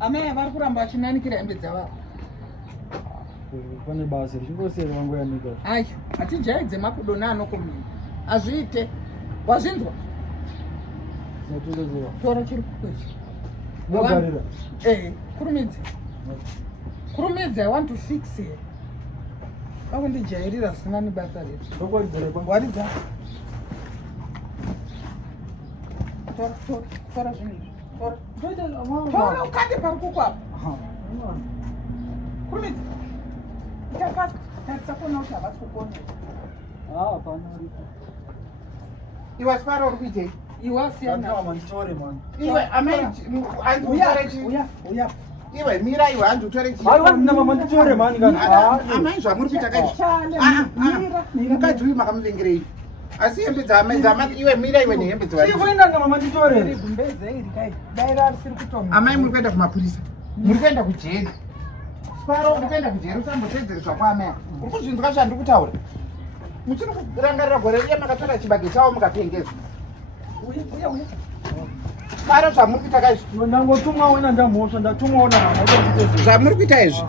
Amai vari kuramba vachinanikira hembe dzavavo. Pane basa richingoseri vangoyanika. Ai, hatijaidze makudo neanokomini. Hazviite. Wazvinzwa? Tora chiri kukwechi. Mogarira. Kurumidzi. Kurumidzi, I want to fix here. Vakundijairira sina nebasa retu. Waridza. Tora zvinhu. Tora ukande pari kukwapa. Kurumidzi. Ichafasta. Tarisa kuona kuti havasi kukona. Iwe Sparo uri kuitei? Iwe siyana. Iwe amai uya. Iwe mira iwe hanzi utore chii. Amai zvamuri kuita kaizvi. Mukadzi uyu makamuvengerei. Asi hembe dzamai iwe mira iwe nehembe dzavai. Amai muri kuenda kumapurisa. Muri kuenda kujeri. Sparo uri kuenda kujeri usambotedzere zvakwamai. Uri kuzvinzwa zvandiri kutaura. Muchiri kurangarira gore riya makatora chibage chavo mukapengeza. Uya. Sparo zvamuri kuita kaizvi. Ndangotumwa wena ndamhosva ndatumwa ona mama. Zvamuri kuita izvi.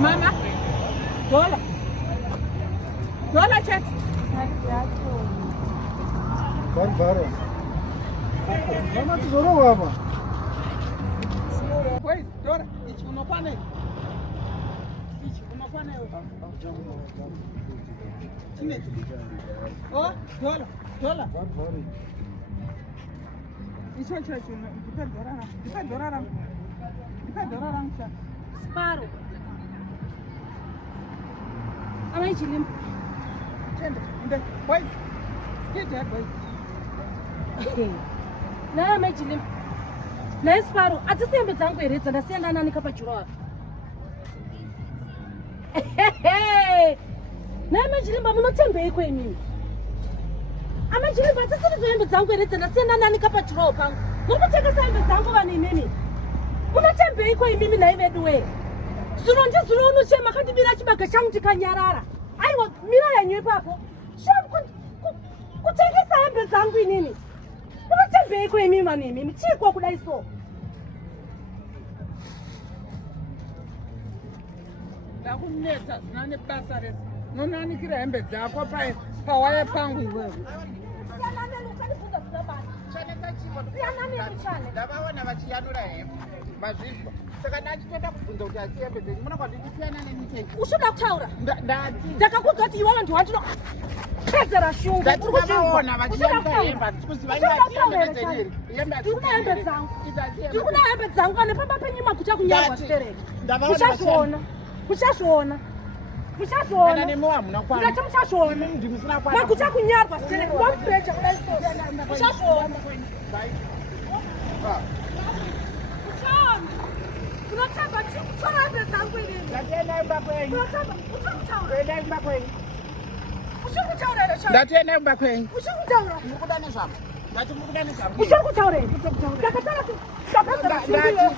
Mama, dola chat. Barbara. Mama tuzoro baba. Pois, Dora, ichi unokwana hivi. Chine. Oh, dola. Icho. Ipa Dora rangu. Sparo. Amai chilim. Chende. Boys. Skate here, boys. Na amai chilim. Na Sparo, atisi hembe dzangu here dzandasienda nani kapachuro. Na amai chilimba munotembei kwenyu. Amai chilimba atisi hembe dzangu here dzandasienda nani kapachuro pangu. Mukutengesa hembe dzangu vani mimi. Munotembei kwenyu nai vedu we. Zuno unochema kandibira chibaga changu chikanyarara. Aiwa mira yanyu ipapo. Shamu kutengesa hembe dzangu inini. Unotembei kwenyu mimi chikwa kudai so. Ndakunetsa nane basa rese. Nonanikira hembe dzako pawaye pangu iwewe. Ndavaona vachiyanura hembe. Mazvizwa. Saka ndachitoda kubvunza kuti asi hembe dzenyu munogona kusiyana nemitengo. Uchoda kutaura? Ndati. Ndakakudza kuti iwe vantu vandino kadzera shungu. Ndavaona vachiyanura hembe dzikuziva hembe dzenyu. Hembe dzangu. Ndikuda hembe dzangu ane pamba penyu makuta kunyarwa stereki. Muchazviona. Kana nemi wamuna kwana. Ndati muchazviona. Ndimusina kwana. Makuta kunyarwa stereki. Wamuprecha kudai so. Muchazviona. Unotamba kutora hembe dzangu inini. Ndatienda imba kwenyu. Kuenda imba kwenyu. Uchikutaura here chana. Ndatienda imba kwenyu. Uchikutaura. Ndikuda nezvako. Ndati mukudane zvangu. Uchikutaura here. Ndakataura kuti ndapedza.